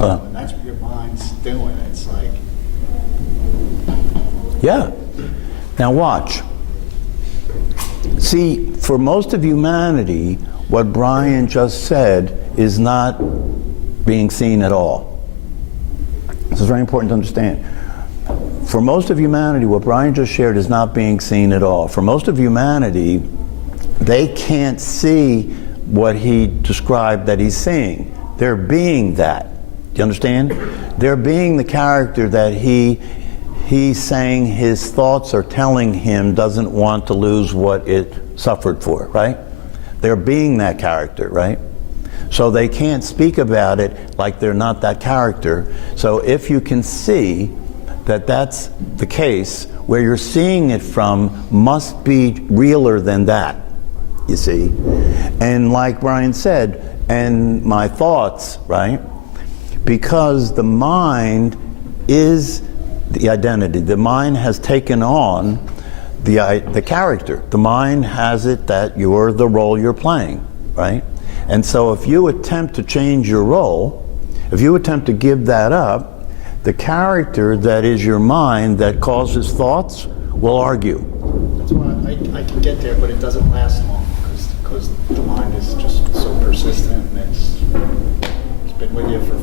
And that's what your mind's doing. It's like, Yeah. Now watch. See, for most of humanity, what Brian just said is not being seen at all. This is very important to understand. For most of humanity, what Brian just shared is not being seen at all. For most of humanity, they can't see what he described that he's seeing. They're being that. Do you understand? They're being the character that he's saying his thoughts are telling him doesn't want to lose what it suffered for, right? They're being that character, right? So they can't speak about it like they're not that character. So if you can see that that's the case, where you're seeing it from must be realer than that, you see? And like Brian said, and my thoughts, right? Because the mind is the identity. The mind has taken on the character. The mind has it that you're the role you're playing, right? And so if you attempt to change your role, if you attempt to give that up, the character that is your mind that causes thoughts will argue. that's why I can get there, but it doesn't last long because the mind is just so persistent and it's been with you for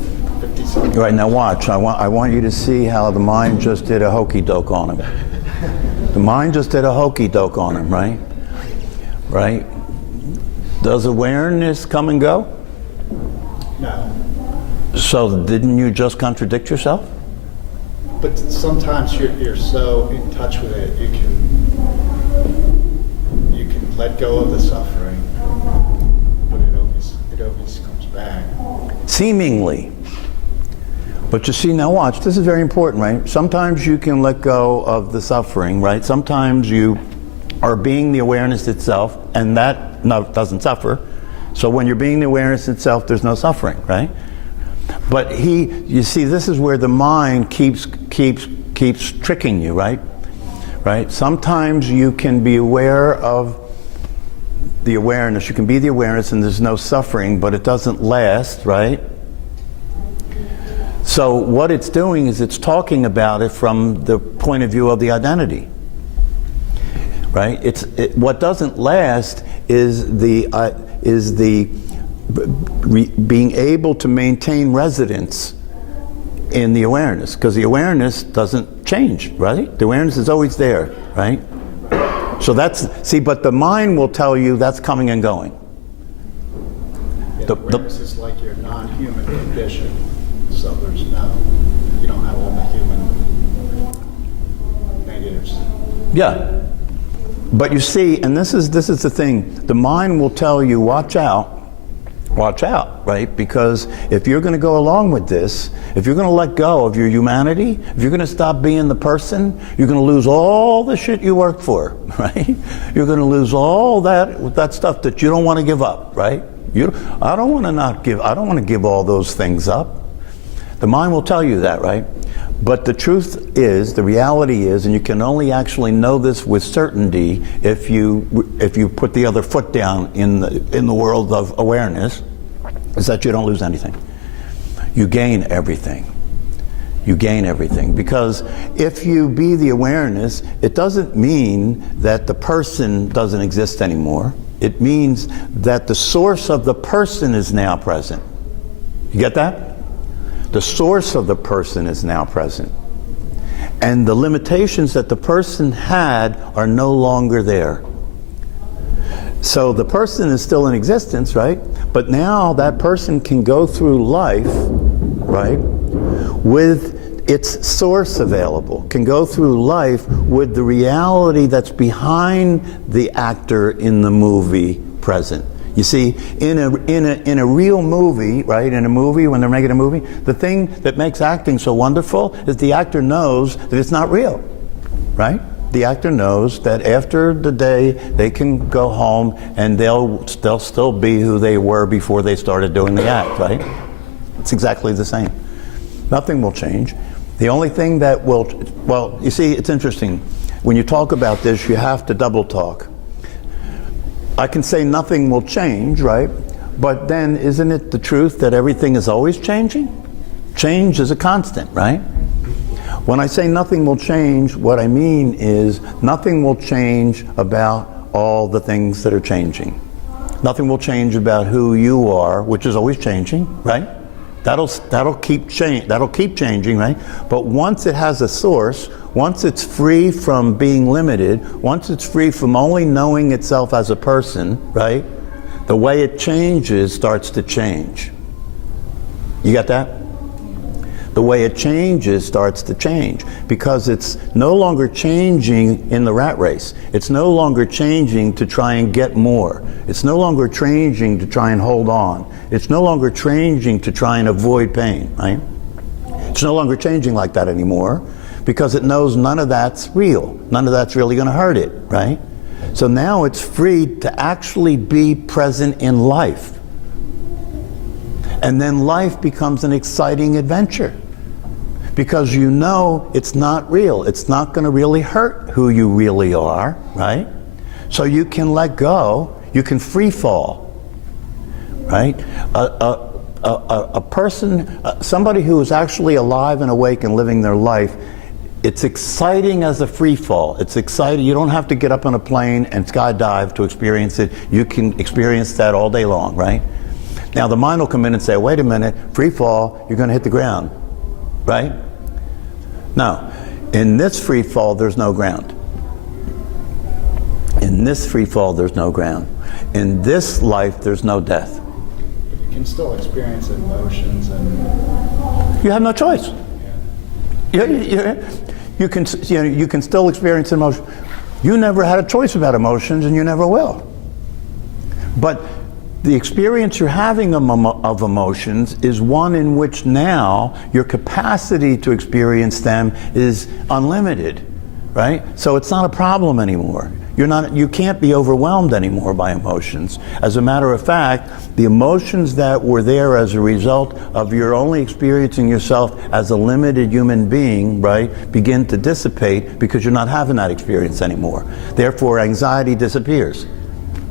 50 something. Right, now watch. I want you to see how the mind just did a hokey doke on him. The mind just did a hokey doke on him, right? Right? Does awareness come and go? No. So didn't you just contradict yourself? But sometimes you're so in touch with it, you can let go of the suffering, but it always comes back. Seemingly. But you see, now watch, this is very important, right? Sometimes you can let go of the suffering, right? Sometimes you are being the awareness itself, and that doesn't suffer. So when you're being the awareness itself, there's no suffering, right? But you see, this is where the mind keeps tricking you, right? Right? Sometimes you can be aware of the awareness. You can be the awareness and there's no suffering, but it doesn't last, right? So what it's doing is it's talking about it from the point of view of the identity, right? What doesn't last is being able to maintain residence in the awareness, because the awareness doesn't change, right? The awareness is always there, right? So but the mind will tell you that's coming and going. Yeah, awareness is like your non-human condition, so you don't have all the human negatives. Yeah. But you see, and this is the thing, the mind will tell you, watch out, right? Because if you're going to go along with this, if you're going to let go of your humanity, if you're going to stop being the person, you're going to lose all the shit you worked for, right? You're going to lose all that stuff that you don't want to give up, right? I don't want to give all those things up. The mind will tell you that, right? But the truth is, the reality is, and you can only actually know this with certainty if you put the other foot down in the world of awareness, is that you don't lose anything. You gain everything. You gain everything. Because if you be the awareness, it doesn't mean that the person doesn't exist anymore. It means that the source of the person is now present. You get that? The source of the person is now present. And the limitations that the person had are no longer there. So the person is still in existence, right? But now that person can go through life, right, with its source available, can go through life with the reality that's behind the actor in the movie present. You see, in a real movie, right, in a movie, when they're making a movie, the thing that makes acting so wonderful is the actor knows that it's not real, right? The actor knows that after the day, they can go home and they'll still be who they were before they started doing the act, right? It's exactly the same. Nothing will change. The only thing that well, you see, it's interesting. When you talk about this, you have to double talk. I can say nothing will change, right? But then isn't it the truth that everything is always changing? Change is a constant, right? When I say nothing will change, what I mean is nothing will change about all the things that are changing. Nothing will change about who you are, which is always changing, right? That'll keep changing, right? But once it has a source, once it's free from being limited, once it's free from only knowing itself as a person, right? The way it changes starts to change. You got that? The way it changes starts to change because it's no longer changing in the rat race. It's no longer changing to try and get more. It's no longer changing to try and hold on. It's no longer changing to try and avoid pain, right? It's no longer changing like that anymore because it knows none of that's real. None of that's really going to hurt it, right? So now it's free to actually be present in life. And then life becomes an exciting adventure. Because you know it's not real. It's not going to really hurt who you really are, right? So you can let go. You can free fall, right? A person, somebody who is actually alive and awake and living their life, it's exciting as a free fall. It's exciting. You don't have to get up on a plane and skydive to experience it. You can experience that all day long, right? Now the mind will come in and say, wait a minute, free fall, you're going to hit the ground, right? Now, in this free fall, there's no ground. In this free fall, there's no ground. In this life, there's no death. You can still experience emotions and... You have no choice. Yeah. You can still experience emotion. You never had a choice about emotions, and you never will. But the experience you're having of emotions is one in which now your capacity to experience them is unlimited, right? So it's not a problem anymore. You can't be overwhelmed anymore by emotions. As a matter of fact, the emotions that were there as a result of your only experiencing yourself as a limited human being, right, begin to dissipate because you're not having that experience anymore. Therefore, anxiety disappears.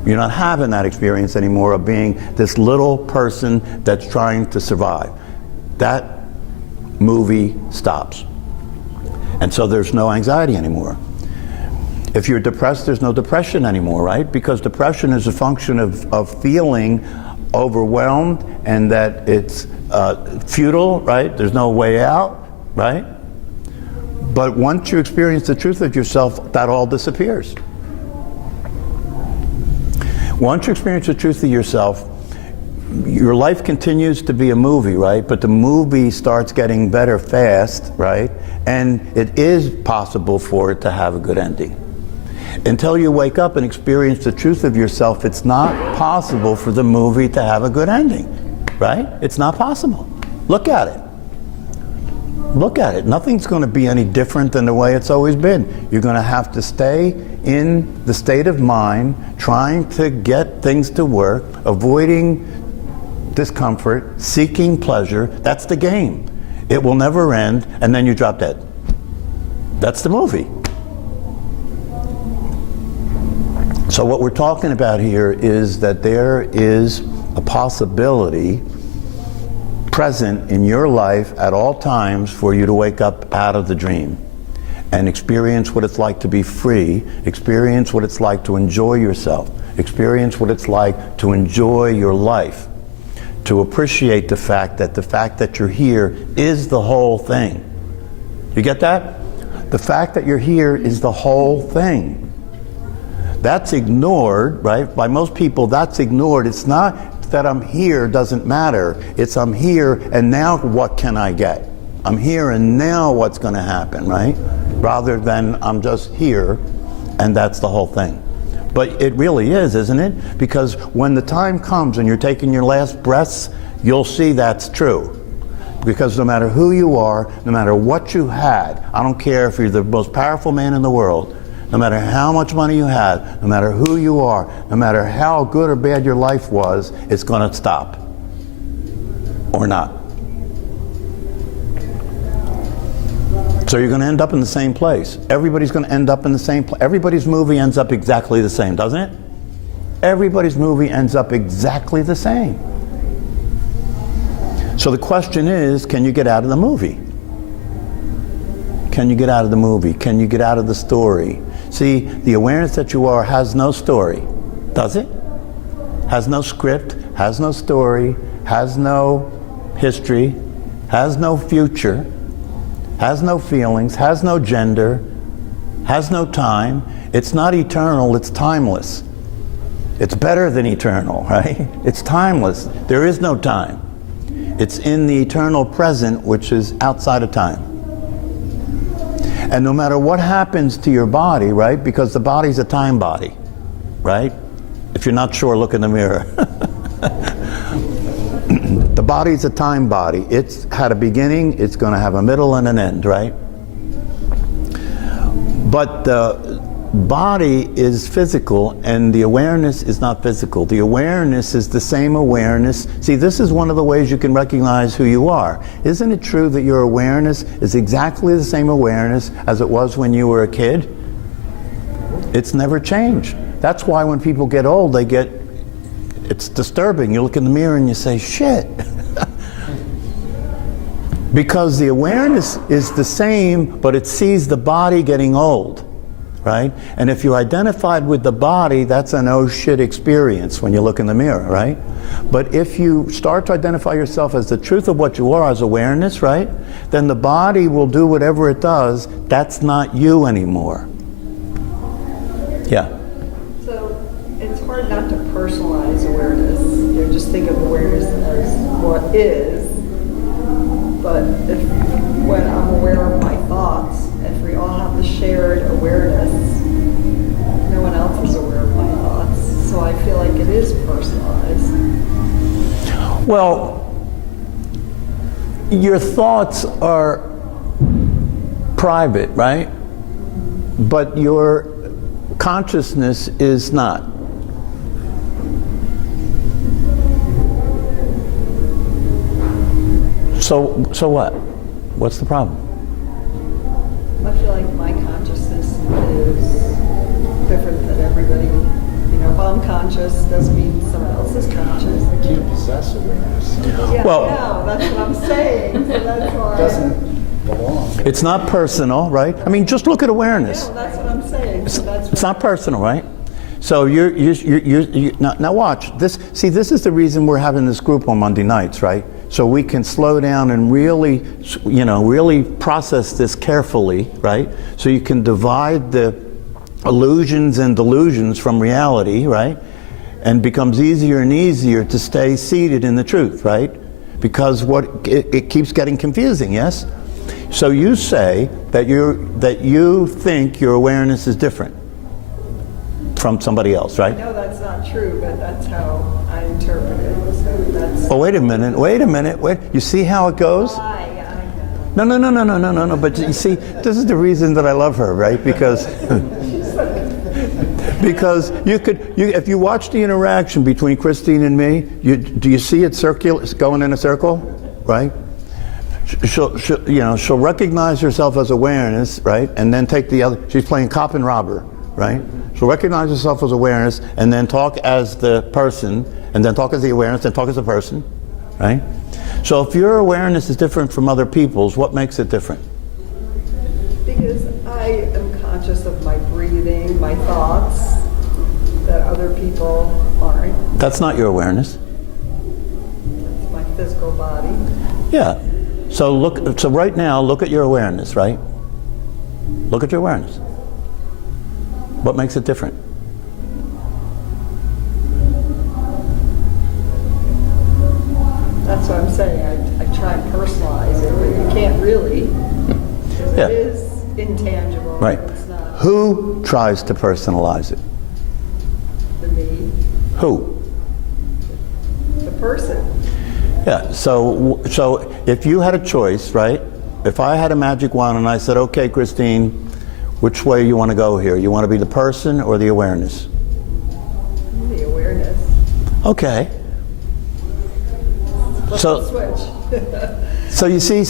You're not having that experience anymore of being this little person that's trying to survive. That movie stops. And so there's no anxiety anymore. If you're depressed, there's no depression anymore, right? Because depression is a function of feeling overwhelmed and that it's futile, right? There's no way out, right? But once you experience the truth of yourself, that all disappears. Once you experience the truth of yourself, your life continues to be a movie, right? But the movie starts getting better fast, right? And it is possible for it to have a good ending. Until you wake up and experience the truth of yourself, it's not possible for the movie to have a good ending, right? It's not possible. Look at it. Look at it. Nothing's going to be any different than the way it's always been. You're going to have to stay in the state of mind, trying to get things to work, avoiding discomfort, seeking pleasure. That's the game. It will never end, and then you drop dead. That's the movie. So what we're talking about here is that there is a possibility present in your life at all times for you to wake up out of the dream and experience what it's like to be free, experience what it's like to enjoy yourself, experience what it's like to enjoy your life, to appreciate the fact that you're here is the whole thing. You get that? The fact that you're here is the whole thing. That's ignored, right? By most people, that's ignored. It's not that I'm here doesn't matter. It's I'm here and now what can I get? I'm here and now what's going to happen, right? Rather than I'm just here and that's the whole thing. But it really is, isn't it? Because when the time comes and you're taking your last breaths, you'll see that's true. Because no matter who you are, no matter what you had, I don't care if you're the most powerful man in the world, no matter how much money you had, no matter who you are, no matter how good or bad your life was, it's going to stop. Or not. So you're going to end up in the same place. Everybody's going to end up in the same place. Everybody's movie ends up exactly the same, doesn't it? Everybody's movie ends up exactly the same. So the question is, can you get out of the movie? Can you get out of the movie? Can you get out of the story? See, the awareness that you are has no story, does it? Has no script, has no story, has no history, has no future, has no feelings, has no gender, has no time. It's not eternal, it's timeless. It's better than eternal, right? It's timeless. There is no time. It's in the eternal present, which is outside of time. And no matter what happens to your body, right? Because the body's a time body, right? If you're not sure, look in the mirror. The body's a time body. It's had a beginning, it's going to have a middle and an end, right? But the body is physical and the awareness is not physical. The awareness is the same awareness. See, this is one of the ways you can recognize who you are. Isn't it true that your awareness is exactly the same awareness as it was when you were a kid? It's never changed. That's why when people get old, it's disturbing. You look in the mirror and you say, shit. Because the awareness is the same, but it sees the body getting old. Right? And if you're identified with the body, that's an oh shit experience when you look in the mirror, right? But if you start to identify yourself as the truth of what you are as awareness, right? Then the body will do whatever it does. That's not you anymore. Yeah. So it's hard not to personalize awareness. You know, just think of awareness as what is. But when I'm aware of my thoughts, if we all have the shared awareness, no one else is aware of my thoughts. So I feel like it is personalized. Well, your thoughts are private, right? But your consciousness is not. So what? What's the problem? I feel like my consciousness is different than everybody. You know, if I'm conscious, doesn't mean someone else is conscious. You can't possess awareness. Yeah, Well- I know, that's what I'm saying. So that's why. It doesn't belong. It's not personal, right? I mean, just look at awareness. No, that's what I'm saying. So that's It's not personal, right? So you're now watch this. See, this is the reason we're having this group on Monday nights, right? So we can slow down and really, really process this carefully, right? So you can divide the illusions and delusions from reality, right? And it becomes easier and easier to stay seated in the truth, right? Because it keeps getting confusing, yes? So you say that you think your awareness is different from somebody else, right? I know that's not true, but that's how I interpret it. So that's Oh, wait a minute. You see how it goes? why I know. No. But you see, this is the reason that I love her, right? Because if you watch the interaction between Christine and me, do you see it going in a circle, right? She'll recognize herself as awareness, right? And then take the other. She's playing cop and robber, right? She'll recognize herself as awareness, and then talk as the person, and then talk as the awareness, then talk as the person, right? So if your awareness is different from other people's, what makes it different? Because I am conscious of my breathing, my thoughts, that other people aren't. That's not your awareness. It's my physical body. Yeah. So right now, look at your awareness, right? Look at your awareness. What makes it different? That's what I'm saying. I try and personalize it, but you can't really. Because Yeah. it is intangible. Right. It's not Who tries to personalize it? the me, Who? the person. Yeah, so if you had a choice, right? If I had a magic wand and I said, okay, Christine, which way you want to go here? You want to be the person or the awareness? The awareness. Okay. Flip So- the switch. So you see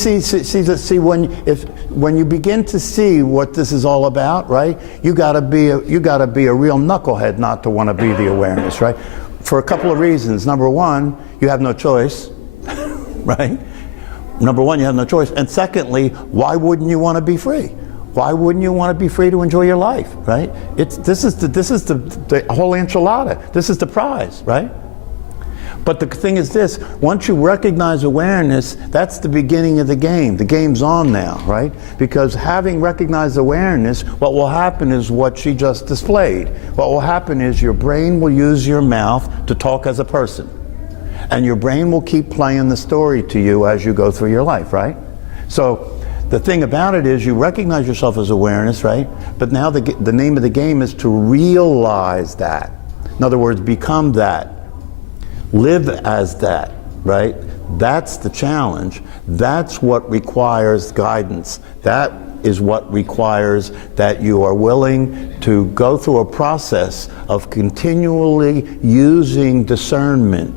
when you begin to see what this is all about, right? You gotta be a real knucklehead not to want to be the awareness, right? For a couple of reasons. Number one, you have no choice. right? Number one, you have no choice. And secondly, why wouldn't you want to be free? Why wouldn't you want to be free to enjoy your life, right? This is the whole enchilada. This is the prize, right? But the thing is this, once you recognize awareness, that's the beginning of the game. The game's on now, right? Because having recognized awareness, what will happen is what she just displayed. What will happen is your brain will use your mouth to talk as a person. And your brain will keep playing the story to you as you go through your life, right? So the thing about it is you recognize yourself as awareness, right? But now the name of the game is to realize that. In other words, become that. Live as that, right? That's the challenge. That's what requires guidance. That is what requires that you are willing to go through a process of continually using discernment.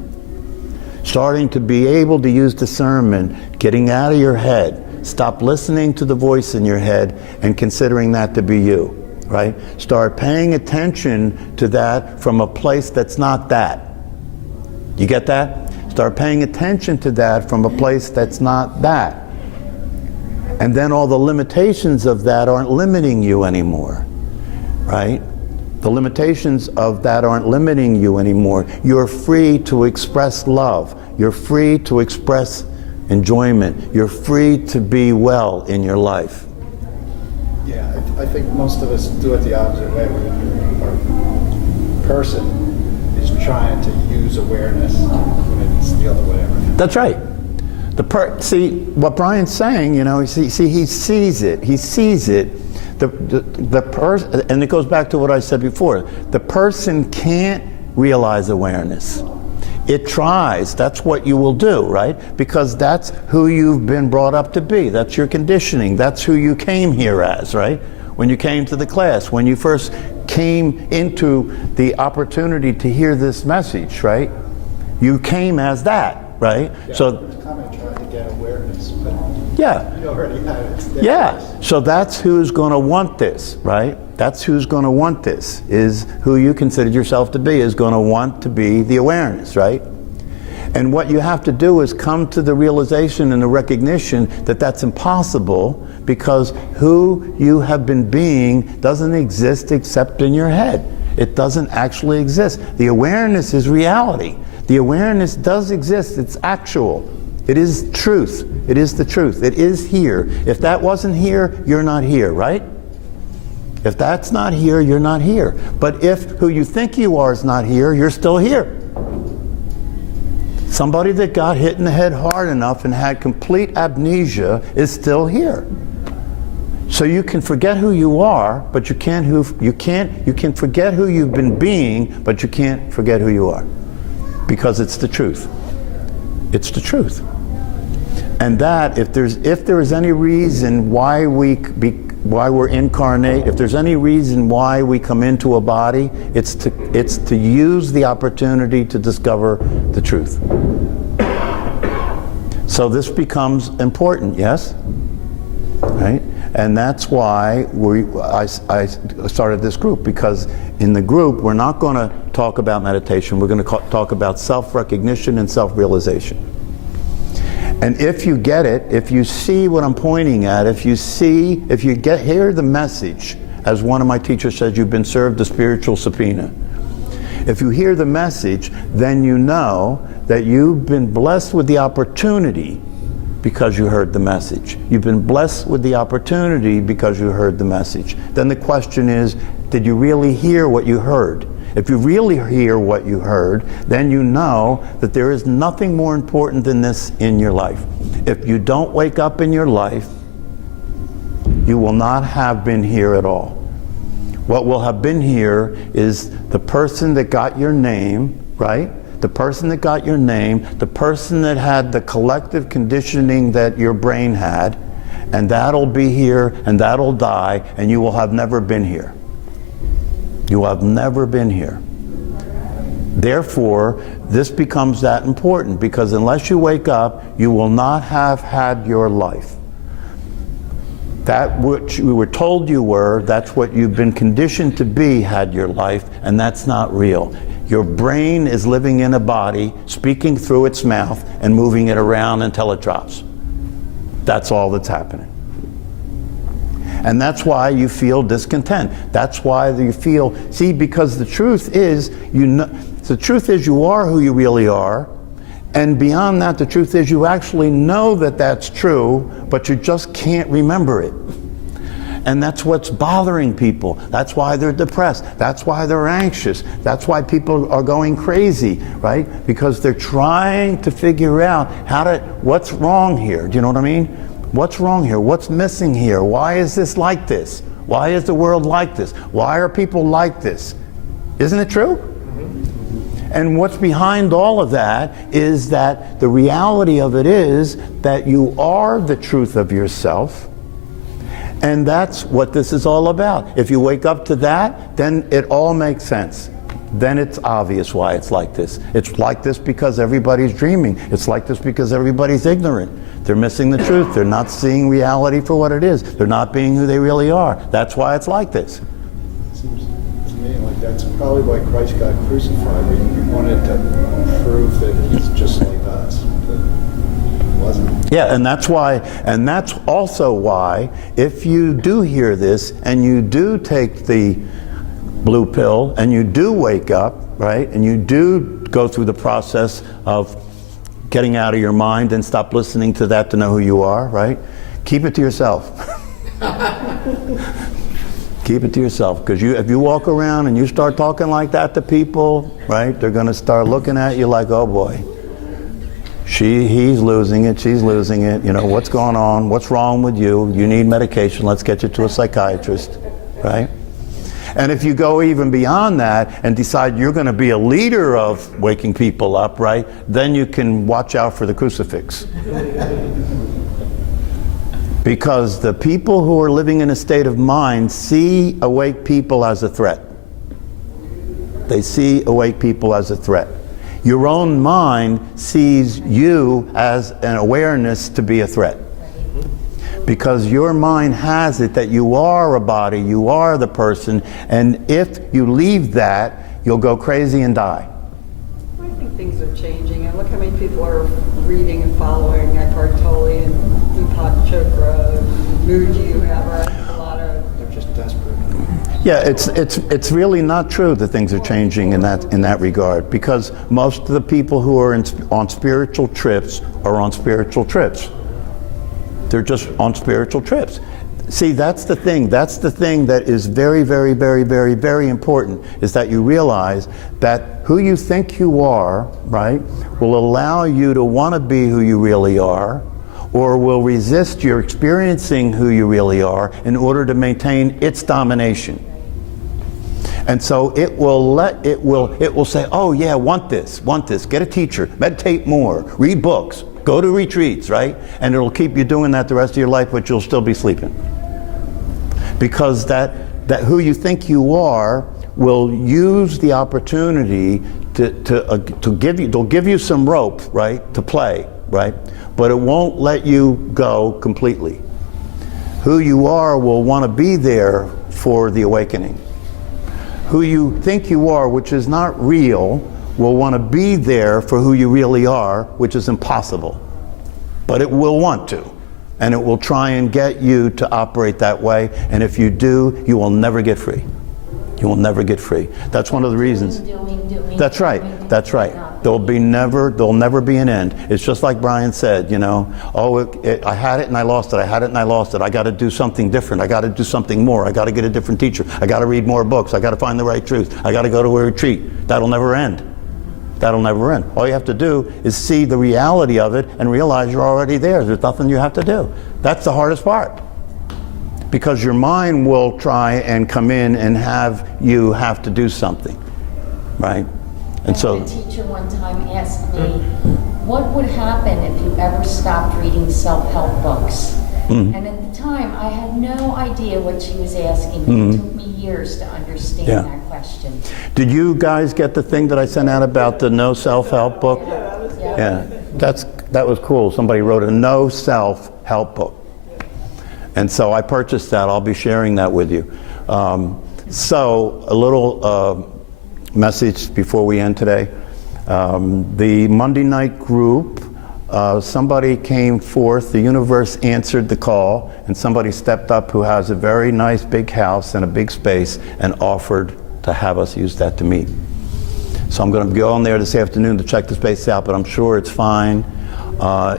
Starting to be able to use discernment, getting out of your head. Stop listening to the voice in your head and considering that to be you, right? Start paying attention to that from a place that's not that. You get that? Start paying attention to that from a place that's not that. And then all the limitations of that aren't limiting you anymore, right? The limitations of that aren't limiting you anymore. You're free to express love. You're free to express enjoyment. You're free to be well in your life. Yeah, I think most of us do it the opposite way. Our person is trying to use awareness when it's the other way around. That's right. See, what Brian's saying, you know, he sees it. He sees it. The person, and it goes back to what I said before. The person can't realize awareness. It tries. That's what you will do, right? Because that's who you've been brought up to be. That's your conditioning. That's who you came here as, right? When you came to the class, when you first came into the opportunity to hear this message, right? You came as that, right? Yeah, so kind of trying to get awareness, but yeah. you already have it. It's there. Yeah, so that's who's going to want this, right? That's who's going to want this, is who you considered yourself to be, is going to want to be the awareness, right? And what you have to do is come to the realization and the recognition that that's impossible, because who you have been being doesn't exist except in your head. It doesn't actually exist. The awareness is reality. The awareness does exist. It's actual. It is truth. It is the truth. It is here. If that wasn't here, you're not here, right? If that's not here, you're not here. But if who you think you are is not here, you're still here. Somebody that got hit in the head hard enough and had complete amnesia is still here. So you can forget who you are, but you can forget who you've been being, but you can't forget who you are. Because it's the truth. It's the truth. And that, if there is any reason why we're incarnate, if there's any reason why we come into a body, it's to use the opportunity to discover the truth. So this becomes important, yes? Right? And that's why I started this group, because in the group we're not going to talk about meditation, we're going to talk about self-recognition and self-realization. And if you get it, if you see what I'm pointing at, if you hear the message, as one of my teachers says, you've been served a spiritual subpoena. If you hear the message, then you know that you've been blessed with the opportunity because you heard the message. You've been blessed with the opportunity because you heard the message. Then the question is, did you really hear what you heard? If you really hear what you heard, then you know that there is nothing more important than this in your life. If you don't wake up in your life, you will not have been here at all. What will have been here is the person that got your name, right? The person that got your name, the person that had the collective conditioning that your brain had, and that'll be here and that'll die, and you will have never been here. You have never been here. Therefore, this becomes that important, because unless you wake up, you will not have had your life. That which you were told you were, that's what you've been conditioned to be, had your life, and that's not real. Your brain is living in a body, speaking through its mouth and moving it around until it drops. That's all that's happening. And that's why you feel discontent. That's why you feel, see, because the truth is, you are who you really are. And beyond that, the truth is you actually know that that's true, but you just can't remember it. And that's what's bothering people. That's why they're depressed. That's why they're anxious. That's why people are going crazy, right? Because they're trying to figure out what's wrong here. Do you know what I mean? What's wrong here? What's missing here? Why is this like this? Why is the world like this? Why are people like this? Isn't it true? And what's behind all of that is that the reality of it is that you are the truth of yourself. And that's what this is all about. If you wake up to that, then it all makes sense. Then it's obvious why it's like this. It's like this because everybody's dreaming. It's like this because everybody's ignorant. They're missing the truth. They're not seeing reality for what it is. They're not being who they really are. That's why it's like this. Seems to me like that's probably why Christ got crucified. He wanted to prove that he's just like us, but he wasn't. Yeah, and that's also why, if you do hear this and you do take the blue pill and you do wake up, right, and you do go through the process of getting out of your mind and stop listening to that to know who you are, right? Keep it to yourself. Keep it to yourself, because if you walk around and you start talking like that to people, right, they're going to start looking at you like, oh boy, he's losing it, she's losing it, you know, what's going on, what's wrong with you, you need medication, let's get you to a psychiatrist, right? And if you go even beyond that and decide you're going to be a leader of waking people up, right, then you can watch out for the crucifix. Because the people who are living in a state of mind see awake people as a threat. They see awake people as a threat. Your own mind sees you as an awareness to be a threat. Because your mind has it that you are a body, you are the person, and if you leave that, you'll go crazy and die. I think things are changing, and look how many people are reading and following Eckhart Tolle and Deepak Chopra, Mooji, whoever. A lot of They're just desperate. Yeah, it's really not true that things are changing in that regard, because most of the people who are on spiritual trips are on spiritual trips. They're just on spiritual trips. See, that's the thing. That's the thing that is very, very, very, very, very important, is that you realize that who you think you are, right, will allow you to want to be who you really are, or will resist your experiencing who you really are in order to maintain its domination. And so it will say, oh yeah, want this, get a teacher, meditate more, read books, go to retreats, right? And it'll keep you doing that the rest of your life, but you'll still be sleeping. Because that who you think you are will use the opportunity to give you, they'll give you some rope, right, to play, right? But it won't let you go completely. Who you are will want to be there for the awakening. Who you think you are, which is not real, will want to be there for who you really are, which is impossible. But it will want to. And it will try and get you to operate that way. And if you do, you will never get free. You will never get free. That's one of the reasons. That's right. That's right. There'll never be an end. It's just like Brian said, you know, I had it and I lost it. I had it and I lost it. I got to do something different. I got to do something more. I got to get a different teacher. I got to read more books. I got to find the right truth. I got to go to a retreat. That'll never end. That'll never end. All you have to do is see the reality of it and realize you're already there. There's nothing you have to do. That's the hardest part. Because your mind will try and come in and have you have to do something, right? And so, a teacher one time asked me, what would happen if you ever stopped reading self-help books? And at the time, I had no idea what she was asking me. It took me years to understand that question. Did you guys get the thing that I sent out about the no self-help book? Yeah, that was cool. Somebody wrote a no self-help book. And so I purchased that. I'll be sharing that with you. So a little message before we end today. The Monday night group, somebody came forth, the universe answered the call, and somebody stepped up who has a very nice big house and a big space and offered to have us use that to meet. So I'm going to go on there this afternoon to check the space out, but I'm sure it's fine.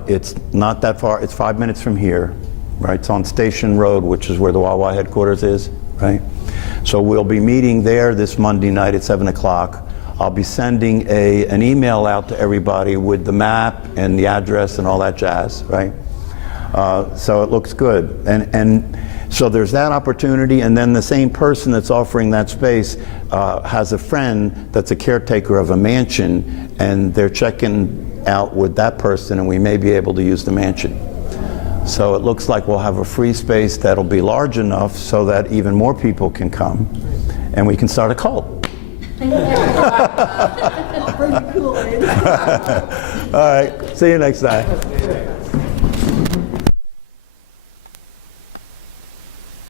It's not that far. It's 5 minutes from here, right? It's on Station Road, which is where the Wawa headquarters is, right? So we'll be meeting there this Monday night at 7 o'clock. I'll be sending an email out to everybody with the map and the address and all that jazz, right? So it looks good. And so there's that opportunity, and then the same person that's offering that space has a friend that's a caretaker of a mansion, and they're checking out with that person, and we may be able to use the mansion. So it looks like we'll have a free space that'll be large enough so that even more people can come, and we can start a cult. Bring the Kool-Aid. All right, see you next time.